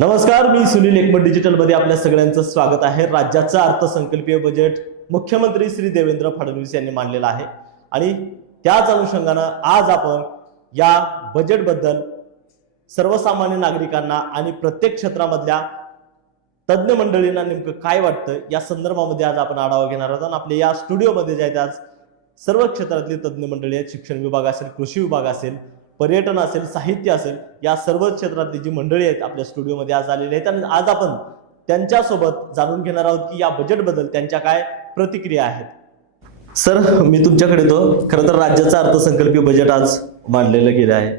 नमस्कार, मी सुनील एकमत डिजिटलमध्ये आपल्या सगळ्यांचं स्वागत आहे. राज्याचं अर्थसंकल्पीय बजेट मुख्यमंत्री श्री देवेंद्र फडणवीस यांनी मांडलेलं आहे आणि त्याच अनुषंगानं आज आपण या बजेटबद्दल सर्वसामान्य नागरिकांना आणि प्रत्येक क्षेत्रामधल्या तज्ज्ञ मंडळींना नेमकं काय वाटतं या संदर्भामध्ये आज आपण आढावा घेणार आहोत. आणि आपल्या या स्टुडिओमध्ये जे आहेत आज सर्व क्षेत्रातली तज्ज्ञ मंडळी आहेत. शिक्षण विभाग असेल, कृषी विभाग असेल, पर्यटन असेल, साहित्य असेल, या सर्व क्षेत्रातली जी मंडळी आहेत आपल्या स्टुडिओमध्ये आज आलेली आहेत आणि आज आपण त्यांच्यासोबत जाणून घेणार आहोत की या बजेटबद्दल त्यांच्या काय प्रतिक्रिया आहेत. सर, मी तुमच्याकडे येतो. खरं तर राज्याचं अर्थसंकल्पीय बजेट आज मांडलेलं गेलं आहे.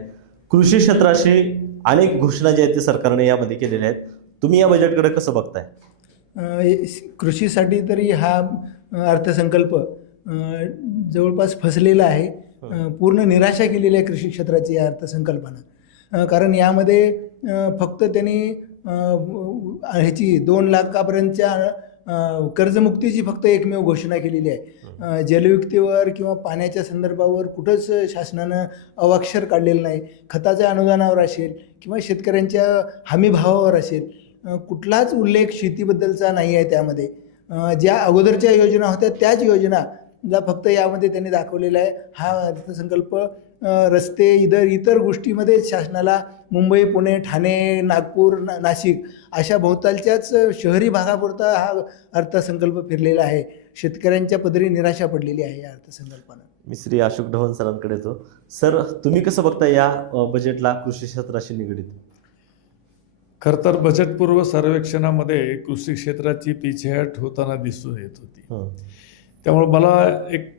कृषी क्षेत्राशी अनेक घोषणा ज्या आहेत ते सरकारने यामध्ये केलेल्या आहेत. तुम्ही या बजेटकडे कसं बघताय? कृषीसाठी तरी हा अर्थसंकल्प जवळपास फसलेला आहे. पूर्ण निराशा केलेली आहे कृषी क्षेत्राची या अर्थसंकल्पानं. कारण यामध्ये फक्त त्यांनी ह्याची 2 लाखापर्यंतच्या कर्जमुक्तीची फक्त एकमेव घोषणा केलेली आहे. जलयुक्तीवर किंवा पाण्याच्या संदर्भावर कुठंच शासनानं अवाक्षर काढलेलं नाही. खताच्या अनुदानावर असेल किंवा शेतकऱ्यांच्या हमी भावावर असेल कुठलाच उल्लेख शेतीबद्दलचा नाही आहे. त्यामध्ये ज्या अगोदरच्या योजना होत्या त्याच योजना फक्त यामध्ये त्यांनी दाखवलेला आहे. हा अर्थसंकल्प रस्ते इतर गोष्टीमध्ये शासनाला मुंबई, पुणे, ठाणे, नागपूर, नाशिक अशा भोवतालच्याच शहरी भागापुरता हा अर्थसंकल्प फिरलेला आहे. शेतकऱ्यांच्या पदरी निराशा पडलेली आहे या अर्थसंकल्पानं. मी श्री अशोक ढवण सरांकडे येतो. सर, तुम्ही कसं बघता या बजेटला कृषी क्षेत्राशी निगडीत? खरं तर बजेटपूर्व सर्वेक्षणामध्ये कृषी क्षेत्राची पिछेहाट होताना दिसून येत होती. त्यामुळे मला एक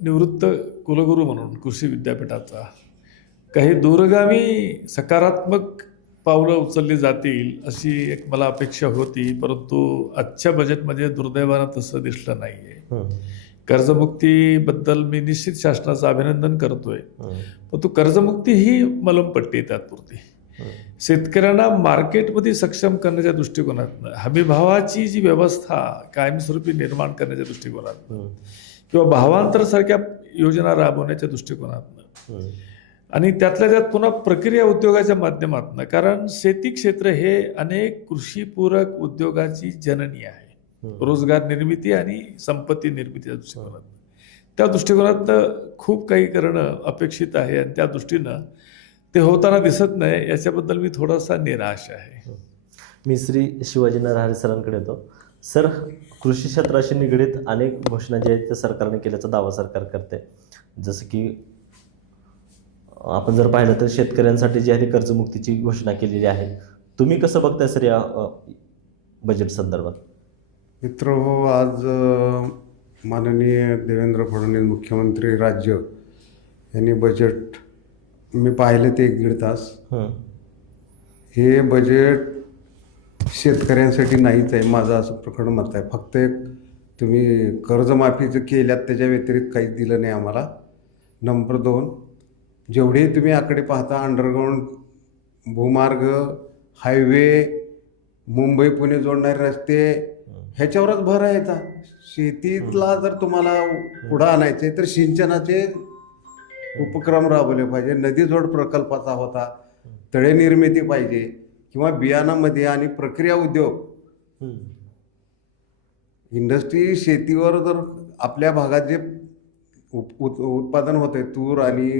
निवृत्त कुलगुरू म्हणून कृषी विद्यापीठाचा काही दूरगामी सकारात्मक पावलं उचलली जातील अशी एक मला अपेक्षा होती. परंतु आजच्या बजेटमध्ये दुर्दैवानं तसं दिसलं नाही आहे. कर्जमुक्तीबद्दल मी निश्चित शासनाचं अभिनंदन करतोय. परंतु कर्जमुक्ती ही मलमपट्टी आहे तात्पुरती. शेतकऱ्यांना मार्केटमध्ये सक्षम करण्याच्या दृष्टिकोनातनं, हमीभावाची जी व्यवस्था कायमस्वरूपी निर्माण करण्याच्या दृष्टिकोनातनं किंवा भावांतरासारख्या योजना राबवण्याच्या दृष्टिकोनातनं आणि त्यातल्या त्यात पुन्हा प्रक्रिया उद्योगाच्या माध्यमातून, कारण शेती क्षेत्र हे अनेक कृषीपूरक उद्योगाची जननी आहे. रोजगार निर्मिती आणि संपत्ती निर्मितीच्या दृष्टिकोनातून, त्या दृष्टिकोनात खूप काही करणं अपेक्षित आहे आणि त्या दृष्टीनं ते होताना दिसत नाही. याच्याबद्दल मी थोडासा निराश आहे. मी श्री शिवाजी नरहरे सरांकडे येतो. सर, कृषी क्षेत्राशी निगडीत अनेक घोषणा ज्या आहेत त्या सरकारने केल्याचा दावा सरकार करते. जसं की आपण जर पाहिलं तर शेतकऱ्यांसाठी जी आहे ती कर्जमुक्तीची घोषणा केलेली आहे. तुम्ही कसं बघताय सर या बजेट संदर्भात? मित्रहो, आज माननीय देवेंद्र फडणवीस मुख्यमंत्री राज्य यांनी बजेट मी पाहिले ते 1-1.5 तास. हे बजेट शेतकऱ्यांसाठी नाहीच आहे, माझं असं प्रखर मत आहे. फक्त एक तुम्ही कर्जमाफीचं केल्यात त्याच्या व्यतिरिक्त काहीच दिलं नाही आम्हाला. नंबर 2, जेवढे तुम्ही आकडे पाहता अंडरग्राऊंड भूमार्ग, हायवे, मुंबई पुणे जोडणारे रस्ते, ह्याच्यावरच भर आहे. शेतीतला जर तुम्हाला पुढं आणायचे तर सिंचनाचे उपक्रम राबवले पाहिजे. नदीजोड प्रकल्पाचा होता, तळे निर्मिती पाहिजे किंवा बियाणामध्ये आणि प्रक्रिया उद्योग, इंडस्ट्री. शेतीवर जर आपल्या भागात जे उत्पादन होते तूर आणि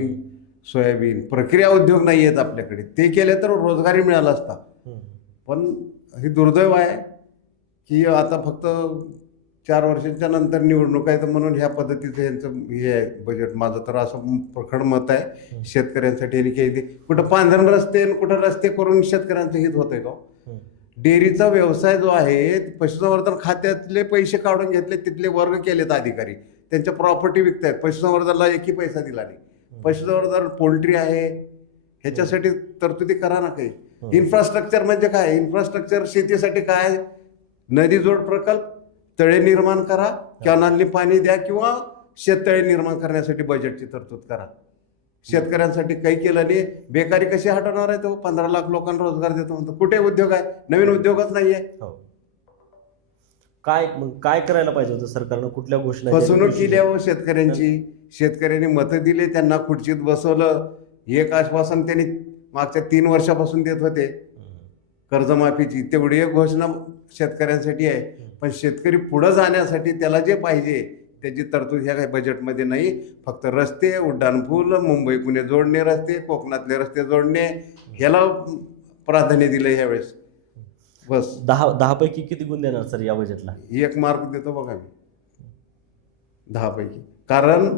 सोयाबीन, प्रक्रिया उद्योग नाही आहेत आपल्याकडे. ते केले तर रोजगारी मिळाला असता. पण हे दुर्दैव आहे की आता फक्त 4 वर्षांच्या नंतर निवडणूक आहे तर म्हणून ह्या पद्धतीचं यांचं हे आहे बजेट. माझं तर असं प्रखर मत आहे शेतकऱ्यांसाठी. आणि काही कुठं पांढरण रस्ते कुठं रस्ते करून शेतकऱ्यांचं हित होतंय का? डेअरीचा व्यवसाय जो आहे, पशुसंवर्धन खात्यातले पैसे काढून घेतले, तिथले वर्ग केलेत अधिकारी, त्यांच्या प्रॉपर्टी विकतायत. पशुसंवर्धनाला एकही पैसा दिला नाही. पशुसंवर्धन पोल्ट्री आहे, ह्याच्यासाठी तरतुदी करा ना काही. इन्फ्रास्ट्रक्चर म्हणजे काय? इन्फ्रास्ट्रक्चर शेतीसाठी काय? नदीजोड प्रकल्प, तळे निर्माण करा, कॅनलनी पाणी द्या किंवा शेततळे निर्माण करण्यासाठी बजेटची तरतूद करा. शेतकऱ्यांसाठी काही केलं नाही. बेकारी कशी हटवणार आहे? तो 15 लाख लोकांना रोजगार देतो म्हणतो. कुठे उद्योग आहे? नवीन उद्योगच नाही आहे. काय करायला पाहिजे होतं सरकारनं? कुठल्या घोषणा? फसवणूक केली आहे शेतकऱ्यांची. शेतकऱ्यांनी मतं दिले, त्यांना खुर्चीत बसवलं. एक आश्वासन त्यांनी मागच्या 3 वर्षापासून देत होते. कर्जमाफीची तेवढी एक घोषणा शेतकऱ्यांसाठी आहे, पण शेतकरी पुढं जाण्यासाठी त्याला जे पाहिजे त्याची तरतूद ह्या काही बजेटमध्ये नाही. फक्त रस्ते, उड्डाणपूल, मुंबई पुणे जोडणे रस्ते, कोकणातले रस्ते जोडणे ह्याला प्राधान्य दिलं ह्यावेळेस. बस 10 पैकी किती गुण देणार सर या बजेटला? 1 मार्क देतो बघा मी 10 पैकी. कारण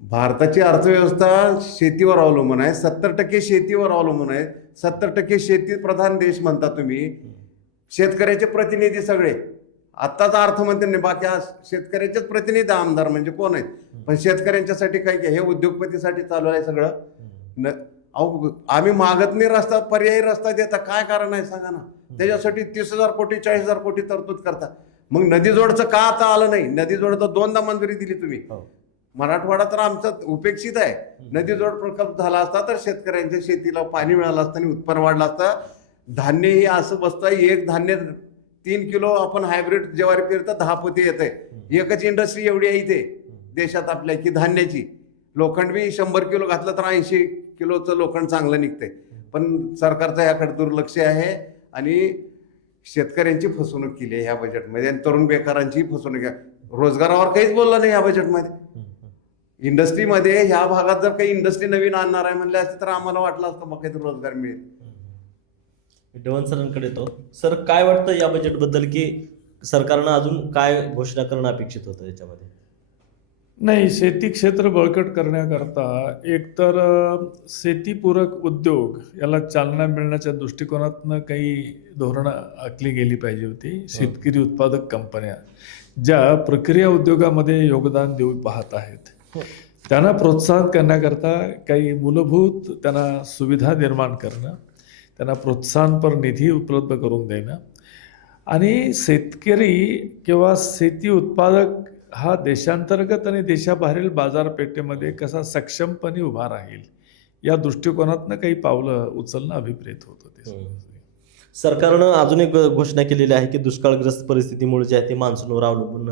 भारताची अर्थव्यवस्था शेतीवर अवलंबून आहे, 70% शेतीवर अवलंबून आहे. 70% शेती प्रधान देश म्हणता तुम्ही. शेतकऱ्याचे प्रतिनिधी सगळे, आत्ताचा अर्थमंत्र्यांनी बाकी आज शेतकऱ्याचेच प्रतिनिधी आमदार म्हणजे कोण आहेत, पण शेतकऱ्यांच्यासाठी काय हे उद्योगपतीसाठी चालू आहे सगळं. अहो आम्ही मागत नाही रस्ता, पर्यायी रस्ता देता, काय कारण आहे सांगा ना. त्याच्यासाठी 30,000 कोटी 40,000 कोटी तरतूद करता. मग नदीजोडचं का आता आलं नाही? नदीजोड तर 2दा मंजुरी दिली तुम्ही. मराठवाडा तर आमचा उपेक्षित आहे. नदीजोड प्रकल्प झाला असता तर शेतकऱ्यांच्या शेतीला पाणी मिळालं असतं आणि उत्पन्न वाढलं असतं. धान्य हे असं बसतं, एक धान्य 3 किलो आपण हायब्रिड ज्वारी पेरता 10 पोते येत आहे. एकच इंडस्ट्री एवढी आहे इथे देशात आपल्या की धान्याची. लोखंड बी 100 किलो घातलं तर 80 किलोचं लोखंड चांगलं निघतंय. पण सरकारचं याकडे दुर्लक्ष आहे आणि शेतकऱ्यांची फसवणूक केली आहे ह्या बजेटमध्ये आणि तरुण बेकारांची फसवणूक आहे. रोजगारावर काहीच बोललं नाही या बजेटमध्ये. इंडस्ट्रीमध्ये ह्या भागात जर काही इंडस्ट्री नवीन आणणार आहे म्हणले असते तर आम्हाला वाटलं असतं मग काहीतरी रोजगार मिळेल. देवन सरांकडे येतो. सर काय वाटतं या बजेटबद्दल की सरकारनं अजून काय घोषणा करणं अपेक्षित होतं याच्यामध्ये? नाही, शेती क्षेत्र बळकट करण्याकरता एकतर शेतीपूरक उद्योग याला चालना मिळण्याच्या दृष्टिकोनातनं काही धोरणं आखली गेली पाहिजे होती. शेतकरी उत्पादक कंपन्या ज्या प्रक्रिया उद्योगामध्ये योगदान देऊ पाहत आहेत त्यांना प्रोत्साहन करण्याकरता काही मूलभूत त्यांना सुविधा निर्माण करणं, त्यांना प्रोत्साहनपर निधी उपलब्ध करून देणं आणि शेतकरी किंवा शेती उत्पादक हा देशांतर्गत आणि देशाबाहेरील बाजारपेठेमध्ये कसा सक्षमपणे उभा राहील या दृष्टिकोनातनं काही पावलं उचलणं अभिप्रेत होत होते. सरकारनं अजून एक घोषणा केलेली आहे की दुष्काळग्रस्त परिस्थितीमुळे जे आहे ते मान्सूनवर अवलंबून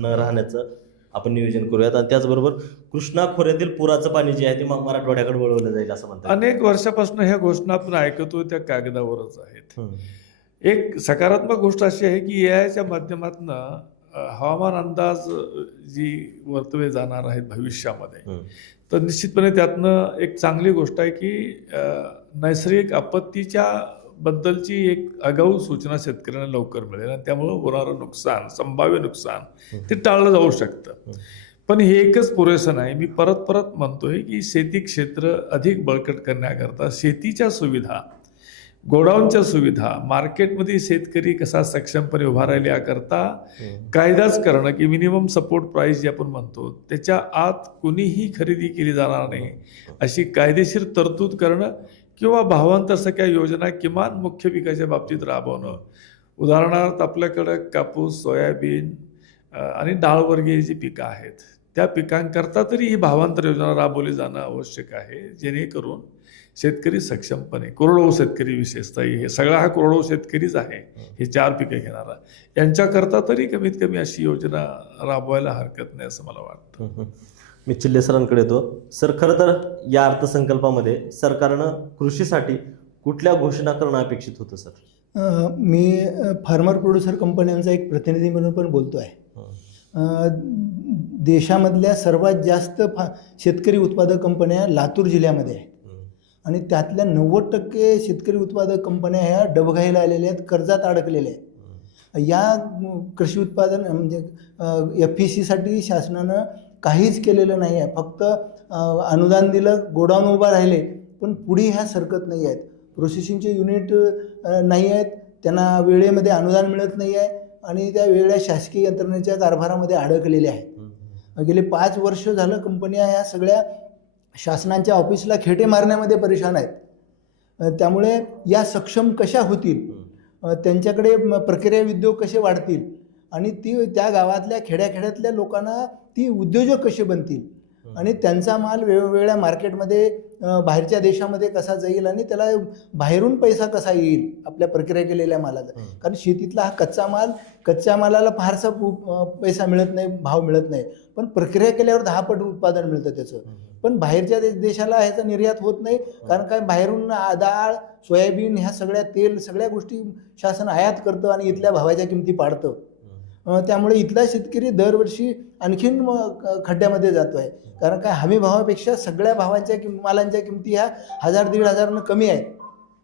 न राहण्याचं आपण नियोजन करूयात आणि त्याचबरोबर कृष्णा खोऱ्यातील पुराचं पाणी जे आहे ते मराठवाड्याकडे वळवलं जाईल असं म्हणतात. अनेक वर्षापासून ह्या घोषणा आपण ऐकतो त्या कागदावरच आहेत. एक सकारात्मक गोष्ट अशी आहे की एआयच्या माध्यमातून हवामान अंदाज जी वर्तवले जाणार आहेत भविष्यामध्ये, तर निश्चितपणे त्यातनं एक चांगली गोष्ट आहे की नैसर्गिक आपत्तीच्या बद्दलची एक आगाऊ सूचना शेतकऱ्यांना लवकर मिळेल आणि त्यामुळं होणारं नुकसान, संभाव्य नुकसान ते टाळलं जाऊ शकतं. पण हे एकच पुरेसं नाही. मी परत परत म्हणतोय की शेती क्षेत्र अधिक बळकट करण्याकरता शेतीच्या सुविधा, गोडाऊनच्या सुविधा, मार्केटमध्ये शेतकरी कसा सक्षमपणे उभा राहील याकरता कायदाच करणं की मिनिमम सपोर्ट प्राईस जे आपण म्हणतो त्याच्या आत कुणीही खरेदी केली जाणार नाही अशी कायदेशीर तरतूद करणं किंवा भावांतरसारख्या योजना किमान मुख्य पिकाच्या बाबतीत राबवणं. उदाहरणार्थ आपल्याकडं कापूस, सोयाबीन आणि डाळवर्गीय जी पिकं आहेत त्या पिकांकरता तरी ही भावांतर योजना राबवली जाणं आवश्यक आहे, जेणेकरून शेतकरी सक्षमपणे, कोरडवाहू शेतकरी विशेषतः, हे सगळा हा कोरडवाहू शेतकरीच आहे, हे 4 पिके घेणारा, यांच्याकरता तरी कमीत कमी अशी योजना राबवायला हरकत नाही असं मला वाटतं. मी चिल्ले सरांकडे येतो. सर खरं तर या अर्थसंकल्पामध्ये सरकारनं कृषीसाठी कुठल्या घोषणा करणं अपेक्षित होतं सर? मी फार्मर प्रोड्युसर कंपन्यांचा एक प्रतिनिधी म्हणून पण बोलतो आहे. देशामधल्या सर्वात जास्त शेतकरी उत्पादक कंपन्या लातूर जिल्ह्यामध्ये आहेत आणि त्यातल्या 90% शेतकरी उत्पादक कंपन्या ह्या डबघाईला आलेल्या आहेत, कर्जात अडकलेल्या आहेत. या कृषी उत्पादन म्हणजे FECसाठी शासनानं काहीच केलेलं नाही आहे. फक्त अनुदान दिलं, गोडाऊन उभा राहिले, पण पुढे ह्या सरकत नाही आहेत. प्रोसेसिंगचे युनिट नाही आहेत, त्यांना वेळेमध्ये अनुदान मिळत नाही आहे आणि त्या वेगळ्या शासकीय यंत्रणेच्या कारभारामध्ये अडकलेल्या आहेत. गेले 5 वर्ष झालं कंपन्या ह्या सगळ्या शासनाच्या ऑफिसला खेटे मारण्यामध्ये परेशान आहेत. त्यामुळे या सक्षम कशा होतील, त्यांच्याकडे प्रक्रिया उद्योग कसे वाढतील आणि त्या गावातल्या खेड्याखेड्यातल्या लोकांना ती उद्योजक कसे बनतील आणि त्यांचा माल वेगवेगळ्या मार्केटमध्ये बाहेरच्या देशामध्ये कसा जाईल आणि त्याला बाहेरून पैसा कसा येईल आपल्या प्रक्रिया केलेल्या मालाचा. कारण शेतीतला हा कच्च्या मालाला फारसा पैसा मिळत नाही, भाव मिळत नाही, पण प्रक्रिया केल्यावर 10 पट उत्पादन मिळतं त्याचं. पण बाहेरच्या देशाला ह्याचा निर्यात होत नाही, कारण काय बाहेरून डाळ, सोयाबीन, ह्या सगळ्या तेल, सगळ्या गोष्टी शासन आयात करतं आणि इथल्या भावाच्या किमती पाडतं. त्यामुळे इथला शेतकरी दरवर्षी आणखीन खड्ड्यामध्ये जातो आहे. कारण काय हमी भावापेक्षा सगळ्या भावांच्या मालांच्या किमती ह्या 1000-1500 कमी आहेत.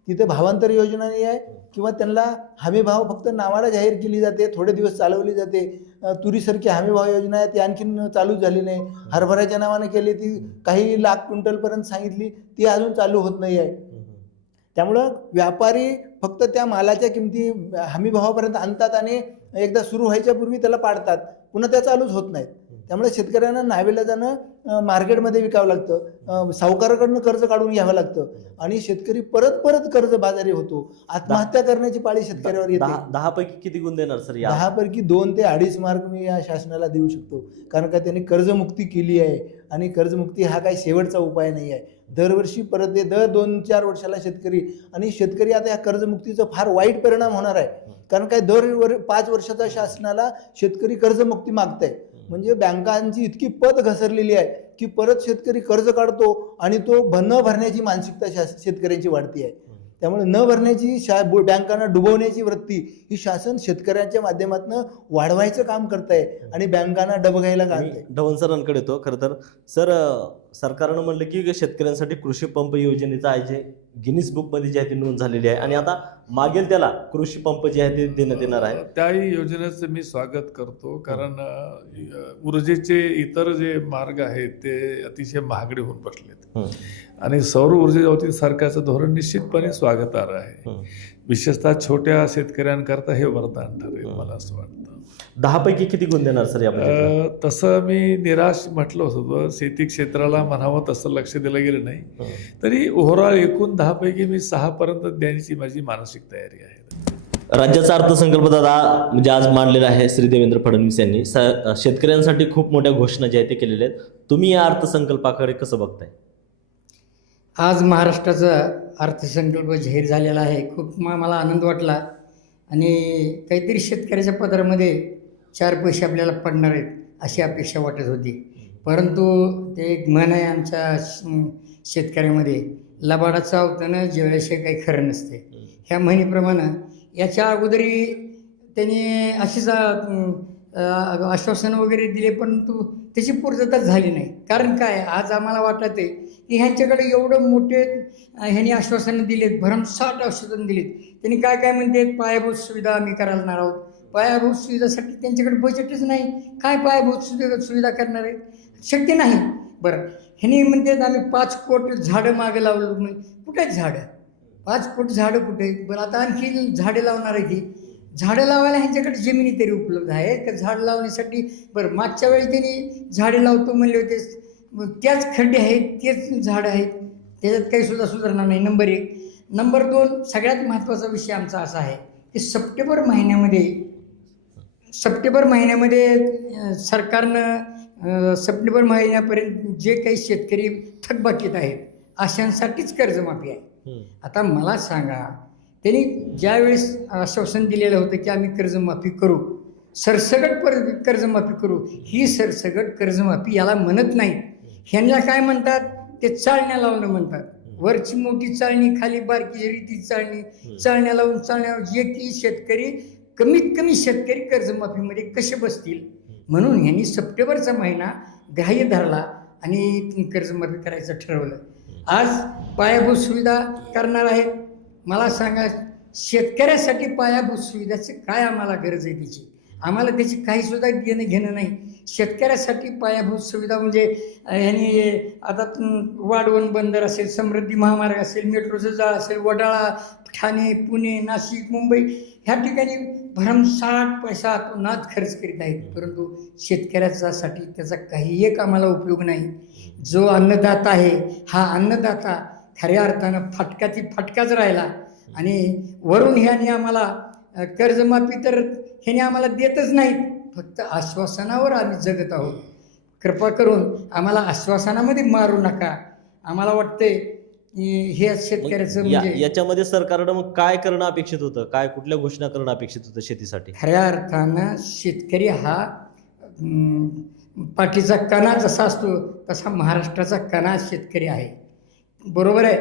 तिथे भावांतर योजना नाही आहे किंवा त्यांना हमी भाव फक्त नावाला जाहीर केली जाते, थोडे दिवस चालवली जाते. तुरीसारखी हमी भाव योजना आहे ती आणखीन चालूच झाली नाही. हरभऱ्याच्या नावाने केली ती काही लाख क्विंटलपर्यंत सांगितली, ती अजून चालू होत नाही आहे. त्यामुळं व्यापारी फक्त त्या मालाच्या किमती हमी भावापर्यंत आणतात आणि एकदा सुरू व्हायच्या पूर्वी त्याला पाडतात, पुन्हा त्या चालूच होत नाहीत. त्यामुळे शेतकऱ्यांना नाविलाजानं मार्केटमध्ये विकावं लागतं, सावकाराकडनं कर्ज काढून घ्यावं लागतं आणि शेतकरी परत कर्जबाजारी होतो. आत्महत्या करण्याची पाळी शेतकऱ्यावर येते. 10 पैकी किती गुण देणार सर? 10 पैकी 2 ते 2.5 मार्क मी या शासनाला देऊ शकतो. कारण का त्यांनी कर्जमुक्ती केली आहे आणि कर्जमुक्ती हा काही शेवटचा उपाय नाही आहे. दरवर्षी परत दर 2-4 वर्षाला शेतकरी आता या कर्जमुक्तीचा फार वाईट परिणाम होणार आहे. कारण काय 5 वर्षाचा शासनाला शेतकरी कर्जमुक्ती मागताय, म्हणजे बँकांची इतकी पत घसरलेली आहे की परत शेतकरी कर्ज काढतो आणि तो न भरण्याची मानसिकता शेतकऱ्यांची वाढती आहे. त्यामुळे न भरण्याची बँकांना डुबवण्याची वृत्ती ही शासन शेतकऱ्यांच्या माध्यमातून वाढवायचं काम करत आहे आणि बँकांना डबघायला घालत आहे. धवन सरांकडे येतो. खरं तर सर, सरकारनं म्हणलं की शेतकऱ्यांसाठी कृषी पंप योजनेचं आहे जे गिनीज बुकमध्ये जी आहे ती नोंद झालेली आहे आणि आता मागेल त्याला कृषी पंप जे आहे ते देण्यात येणार आहे. त्याही योजनेचं मी स्वागत करतो, कारण ऊर्जेचे इतर जे मार्ग आहेत ते अतिशय महागडे होऊन बसलेत आणि सौर ऊर्जेच्या बाबतीत सरकारचं धोरण निश्चितपणे स्वागतार्ह आहे. विशेषतः छोट्या शेतकऱ्यांकरता हे वरदान ठरेल मला असं वाटतं. 10 पैकी किती गुण देणार सर या बजेटला? तसं मी निराश म्हटलं होतं, शेती क्षेत्राला म्हणावं तसं लक्ष दिलं गेलं नाही, तरी ओव्हरऑल एकूण 10 पैकी मी 6 पर्यंत देण्याची माझी मानसिक तयारी आहे. राज्याचा अर्थसंकल्प दादा म्हणजे आज मांडलेला आहे श्री देवेंद्र फडणवीस यांनी. शेतकऱ्यांसाठी खूप मोठ्या घोषणा ज्या आहेत ते केलेल्या आहेत. तुम्ही या अर्थसंकल्पाकडे कसं बघताय? आज महाराष्ट्राचा अर्थसंकल्प जाहीर झालेला आहे. खूप मला आनंद वाटला आणि काहीतरी शेतकऱ्याच्या पदरामध्ये 4 पैसे आपल्याला पडणार आहेत अशी अपेक्षा वाटत होती. परंतु ते एक म्हण आहे आमच्या शेतकऱ्यामध्ये, लबाडाचं अवतनं जेवल्याशिवाय काही खरं नसते. ह्या म्हणीप्रमाणे याच्या अगोदरही त्यांनी अशीच आश्वासनं वगैरे दिले, परंतु त्याची पूर्तता झाली नाही. कारण काय, आज आम्हाला वाटत आहे की ह्यांच्याकडे एवढं मोठे ह्यांनी आश्वासनं दिलेत, भरमसाठ आश्वासनं दिलेत. त्यांनी काय काय म्हणते, पायाभूत सुविधा आम्ही करायला आहोत. पायाभूत सुविधासाठी त्यांच्याकडे बजेटच नाही. काय पायाभूत सुविधा करणार आहेत? शक्य नाही. बरं, ह्यांनी म्हणतात आम्ही 5 कोटी झाडं मागं लावलं. कुठे आहेत झाडं? 5 कोटी झाडं कुठे आहेत? बरं, आता आणखी झाडं लावणार आहे की झाडं लावायला ह्यांच्याकडे जमिनी तरी उपलब्ध आहे का झाडं लावण्यासाठी? बरं, मागच्या वेळेस त्यांनी झाडे लावतो म्हणले होते, त्याच खड्डे आहेत, तेच झाडं आहेत, त्याच्यात काही सुद्धा सुधारणा नाही. नंबर 1. नंबर 2, सगळ्यात महत्त्वाचा विषय आमचा असा आहे की सप्टेंबर महिन्यामध्ये सरकारनं सप्टेंबर महिन्यापर्यंत जे काही शेतकरी थकबाकीत आहेत अशांसाठीच कर्जमाफी आहे. आता मला सांगा, त्यांनी ज्यावेळेस आश्वासन दिलेलं होतं की आम्ही कर्जमाफी करू, सरसगट कर्जमाफी करू, ही सरसगट कर्जमाफी याला म्हणत नाहीत. ह्यांना काय म्हणतात, ते चाळण्या लावणं म्हणतात. वरची मोठी चाळणी, खाली बारकी जरी ती चाळणी, चाळण्या लावून चाळण्यावर जे की शेतकरी कमीत कमी शेतकरी कर्जमाफीमध्ये कसे बसतील म्हणून ह्यांनी सप्टेंबरचा महिना ग्राह्य धरला आणि कर्जमाफी करायचं ठरवलं. आज पायाभूत सुविधा करणार आहेत. मला सांगा, शेतकऱ्यासाठी पायाभूत सुविधाची काय आम्हाला गरज आहे? आम्हाला त्याची काहीसुद्धा घेणं नाही. शेतकऱ्यासाठी पायाभूत सुविधा म्हणजे ह्यांनी आता वाढवण बंदर असेल, समृद्धी महामार्ग असेल, मेट्रोचं जाळ असेल, वडाळा, ठाणे, पुणे, नाशिक, मुंबई ह्या ठिकाणी भरमसाठ पैसा नाद खर्च करीत आहेत, परंतु शेतकऱ्यासाठी त्याचा काही एक आम्हाला उपयोग नाही. जो अन्नदाता आहे हा अन्नदाता खऱ्या अर्थानं फटकाच राहिला आणि वरून ह्याने आम्हाला कर्जमाफी तर ह्याने आम्हाला देतच नाहीत, फक्त आश्वासनावर आम्ही जगत आहोत. कृपा करून आम्हाला आश्वासनामध्ये मारू नका. आम्हाला वाटतंय हे शेतकऱ्याचं मग म्हणजे याच्यामध्ये सरकारनं मग काय करणं अपेक्षित होतं, काय कुठल्या घोषणा करणं अपेक्षित होतं शेतीसाठी? खऱ्या अर्थानं शेतकरी हा पाठीचा कणा जसा असतो तसा महाराष्ट्राचा कणा शेतकरी आहे. बरोबर आहे.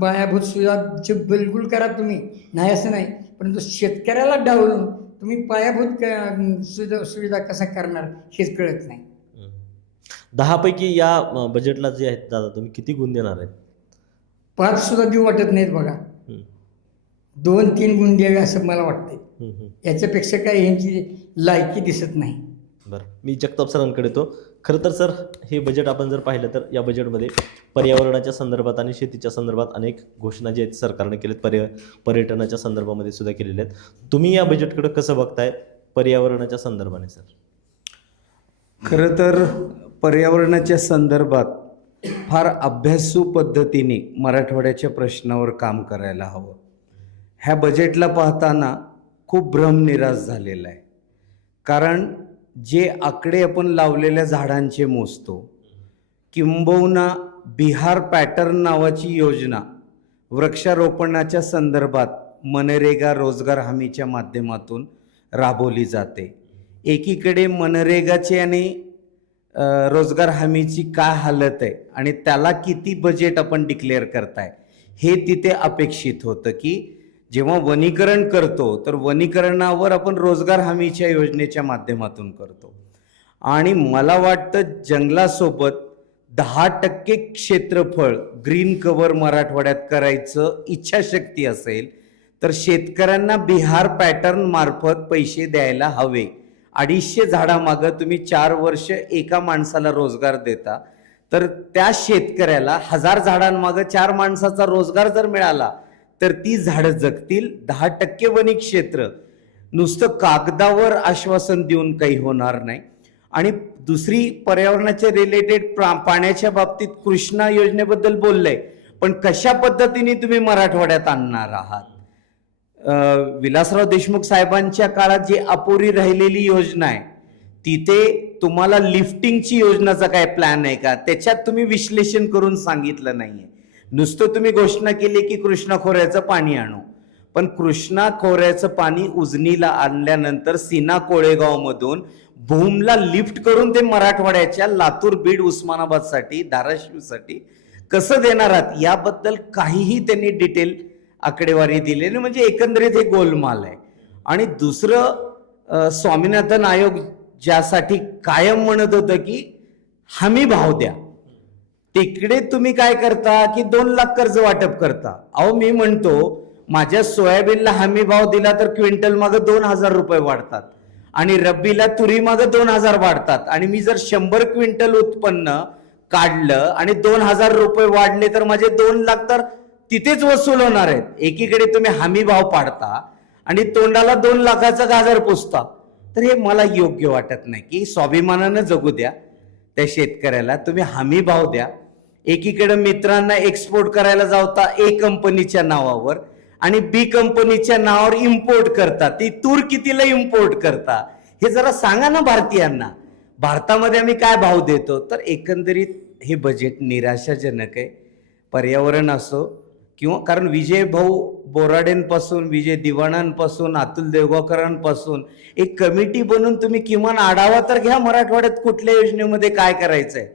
पायाभूत सुविधा जे बिलकुल करा तुम्ही, नाही असं नाही, परंतु शेतकऱ्याला डावलून तुम्ही पायाभूत सुविधा कसा करणार हेच कळत नाही. 10 पैकी या बजेटला जे आहेत दादा, तुम्ही किती गुण देणार आहेत? 5 सुद्धा देऊ वाटत नाहीत बघा. 2-3 गुण द्यावे असं मला वाटते. याच्यापेक्षा काही ह्यांची लायकी दिसत नाही. बरं, मी जगताप सरांकडे येतो. खरं तर सर, हे बजेट आपण जर पाहिलं तर या बजेटमध्ये पर्यावरणाच्या संदर्भात आणि शेतीच्या संदर्भात अनेक घोषणा जे आहेत सरकारने केलेत, पर्यटनाच्या संदर्भामध्ये सुद्धा केलेल्या आहेत. तुम्ही या बजेटकडे कसं बघताय पर्यावरणाच्या संदर्भाने सर? खरं तर पर्यावरणाच्या संदर्भात फार अभ्यासू पद्धतीने मराठवाड्याच्या प्रश्नावर काम करायला हवं. ह्या बजेटला पाहताना खूप भ्रमनिरास झालेला आहे. कारण जे आकडे आपण लावलेल्या झाडांचे मोजतो, किंबहुना बिहार पॅटर्न नावाची योजना वृक्षारोपणाच्या संदर्भात मनरेगा रोजगार हमीच्या माध्यमातून राबवली जाते. एकीकडे मनरेगाची आणि रोजगार हमीची काय हालत आहे आणि त्याला किती बजेट आपण डिक्लेअर करताय हे तिथे अपेक्षित होतं की जेव्हा वनीकरण करतो तर वनीकरणावर आपण रोजगार हमीच्या योजनेच्या माध्यमातून करतो. आणि मला वाटतं जंगलासोबत 10% क्षेत्रफळ ग्रीन कव्हर मराठवाड्यात करायचं इच्छाशक्ती असेल तर शेतकऱ्यांना बिहार पॅटर्न मार्फत पैसे द्यायला हवे. 250 झाडामागं तुम्ही 4 वर्ष एका माणसाला रोजगार देता, तर त्या शेतकऱ्याला 1000 झाडांमागं 4 माणसाचा रोजगार जर मिळाला तर ती झाडं जगतील. 10% वनी क्षेत्र नुसतं कागदावर आश्वासन देऊन काही होणार नाही. आणि दुसरी पर्यावरणाच्या रिलेटेड पाण्याच्या बाबतीत कृष्णा योजनेबद्दल बोललंय, पण कशा पद्धतीने तुम्ही मराठवाड्यात आणणार आहात? विलासराव देशमुख साहेबांच्या काळात जी अपुरी राहिलेली योजना आहे तिथे तुम्हाला लिफ्टिंगची योजनाचा काय प्लॅन आहे का? त्याच्यात तुम्ही विश्लेषण करून सांगितलं नाहीये. नुसतं तुम्ही घोषणा केली की कृष्णा खोऱ्याचं पाणी आणू, पण कृष्णा खोऱ्याचं पाणी उजनीला आणल्यानंतर सीना कोळेगाव मधून भूमला लिफ्ट करून ते मराठवाड्याच्या लातूर, बीड, उस्मानाबाद साठी, धाराशिव साठी कसं देणार आहात याबद्दल काहीही त्यांनी डिटेल आकडेवारी दिलेली, म्हणजे एकंदरीत हे गोलमाल आहे. आणि दुसरं, स्वामीनाथन आयोग ज्यासाठी कायम म्हणत होतं की हमी भाव द्या, तिकडे तुम्ही काय करता की 2 लाख कर्ज वाटप करता. अहो मी म्हणतो माझ्या सोयाबीनला हमी भाव दिला तर क्विंटल मागं 2000 रुपये वाढतात आणि रब्बीला तुरी मागं 2000 वाढतात. आणि मी जर 100 क्विंटल उत्पन्न काढलं आणि 2000 रुपये वाढले तर माझे 2 लाख तर तिथेच वसूल होणार आहेत. एकीकडे तुम्ही हमी भाव पाडता आणि तोंडाला 2 लाखाचा गाजर पुसता. तर हे मला योग्य वाटत नाही की स्वाभिमानानं जगू द्या त्या शेतकऱ्याला, तुम्ही हमी भाव द्या. एकीकडे मित्रांना एक्सपोर्ट करायला जावता ए कंपनीच्या नावावर आणि बी कंपनीच्या नावावर इम्पोर्ट करता. ती तूर कितीला इम्पोर्ट करता हे जरा सांगा ना भारतीयांना. भारतामध्ये आम्ही काय भाव देतो? तर एकंदरीत हे बजेट निराशाजनक आहे. पर्यावरण असो किंवा, कारण विजय भाऊ बोराडेंपासून, विजय दिवाणांपासून, अतुल देवगावकरांपासून एक कमिटी बनवून तुम्ही किमान आढावा तर घ्या मराठवाड्यात कुठल्या योजनेमध्ये काय करायचंय.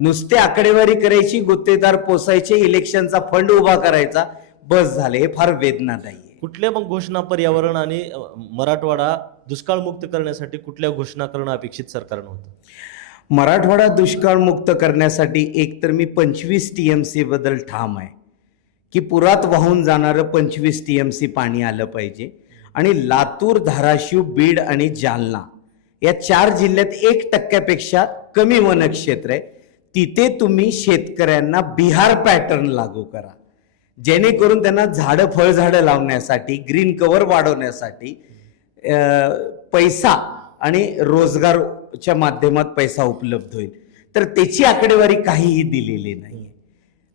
नुसते आकडेवारी करायची, गुत्तेदार पोसायचे, इलेक्शनचा फंड उभा करायचा, बस झाले. हे फार वेदनादायी आहे. कुठल्या मग घोषणा पर्यावरण आणि मराठवाडा दुष्काळमुक्त करण्यासाठी कुठल्या घोषणा करणं अपेक्षित सरकारनं होतं? मराठवाडा दुष्काळमुक्त करण्यासाठी एक तर मी 25 TMC बद्दल ठाम आहे की पुरात वाहून जाणारं 25 TMC पाणी आलं पाहिजे. आणि लातूर, धाराशिव, बीड आणि जालना या 4 जिल्ह्यात 1% कमी वनक्षेत्र आहे. तिथे तुम्ही शेतकऱ्यांना बिहार पॅटर्न लागू करा, जेणेकरून त्यांना झाडं, फळझाडं लावण्यासाठी, ग्रीन कव्हर वाढवण्यासाठी पैसा आणि रोजगारच्या माध्यमात पैसा उपलब्ध होईल. तर त्याची आकडेवारी काहीही दिलेली नाही.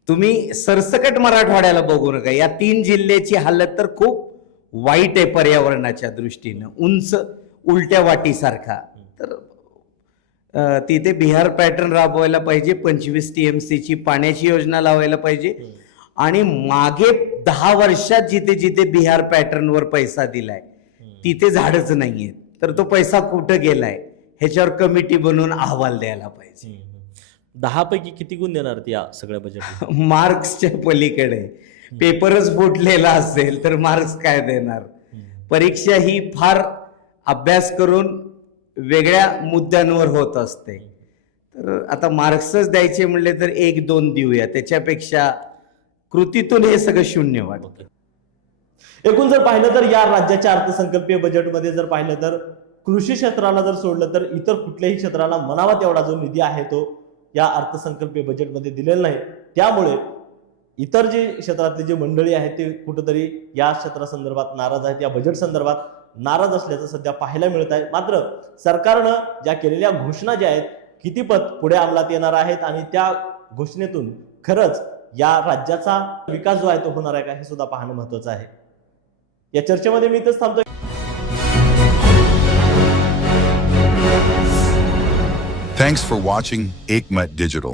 तुम्ही सरसकट मराठवाड्याला बघू नका. या 3 जिल्ह्याची हालत तर खूप वाईट आहे पर्यावरणाच्या दृष्टीनं, उंच उलट्या वाटीसारखा. तर तिथे बिहार पॅटर्न राबवायला पाहिजे, 25 TMCची पाण्याची योजना लावायला पाहिजे आणि मागे 10 वर्षात जिथे जिथे बिहार पॅटर्नवर पैसा दिलाय तिथे झाडच नाहीये, तर तो पैसा कुठं गेलाय ह्याच्यावर कमिटी बनवून अहवाल द्यायला पाहिजे. 10 पैकी किती गुण देणार या सगळ्या बजेट? मार्क्सच्या पलीकडे पेपरच फुटलेला असेल तर मार्क्स काय देणार? परीक्षा ही फार अभ्यास करून वेगळ्या मुद्द्यांवर होत असते, तर आता मार्क्सच द्यायचे म्हणले तर 1-2 देऊया, त्याच्यापेक्षा कृतीतून हे सगळं शून्य वाटतं. एकूण जर पाहिलं तर या राज्याच्या अर्थसंकल्पीय बजेटमध्ये जर पाहिलं तर कृषी क्षेत्राला जर सोडलं तर इतर कुठल्याही क्षेत्राला म्हणावा तेवढा जो निधी आहे तो या अर्थसंकल्पीय बजेटमध्ये दिलेला नाही. त्यामुळे इतर जे क्षेत्रातली जी मंडळी आहेत ते कुठंतरी या क्षेत्रासंदर्भात नाराज आहेत, या बजेट संदर्भात नाराज असल्याचं सध्या पाहायला मिळत आहे. मात्र सरकारनं ज्या केलेल्या घोषणा ज्या आहेत कितीपत पुढे अंमलात येणार आहेत आणि त्या घोषणेतून खरंच या राज्याचा विकास जो आहे तो होणार आहे का हे सुद्धा पाहणं महत्वाचं आहे. या चर्चेमध्ये मी इथंच थांबतो. Thanks for watching Ekmat Digital.